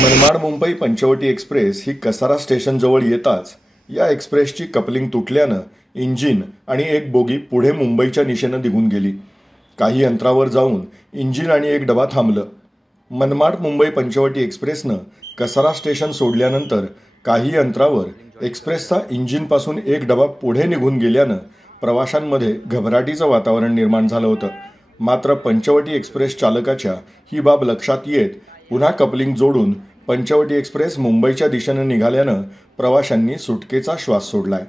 Manmad Mumbai Panchavati express ही Kasara station जवळ येताच या एक्सप्रेसची कपलिंग तुटल्यानं इंजिन आणि एक बोगी पुढे मुंबईच्या दिशेनं निघून गेली। काही अंतरावर जाऊन इंजिन आणि एक डबा थांबलं। मनमाड मुंबई पंचवटी एक्सप्रेसनं कसारा स्टेशन सोडल्यानंतर काही अंतरावर एक्सप्रेसचा इंजिनपासून एक डबा पुढे निघून गेल्यानं प्रवाशांमध्ये घबराटीचं वातावरण निर्माण झालं होतं। मात्र पंचवटी एक्सप्रेस चालकाच्या ही बाब लक्षात येत पुन्हा कपलिंग जोडून पंचवटी एक्सप्रेस मुंबईच्या दिशेनं निघाल्यानं प्रवाशांनी सुटकेचा श्वास सोडलाय।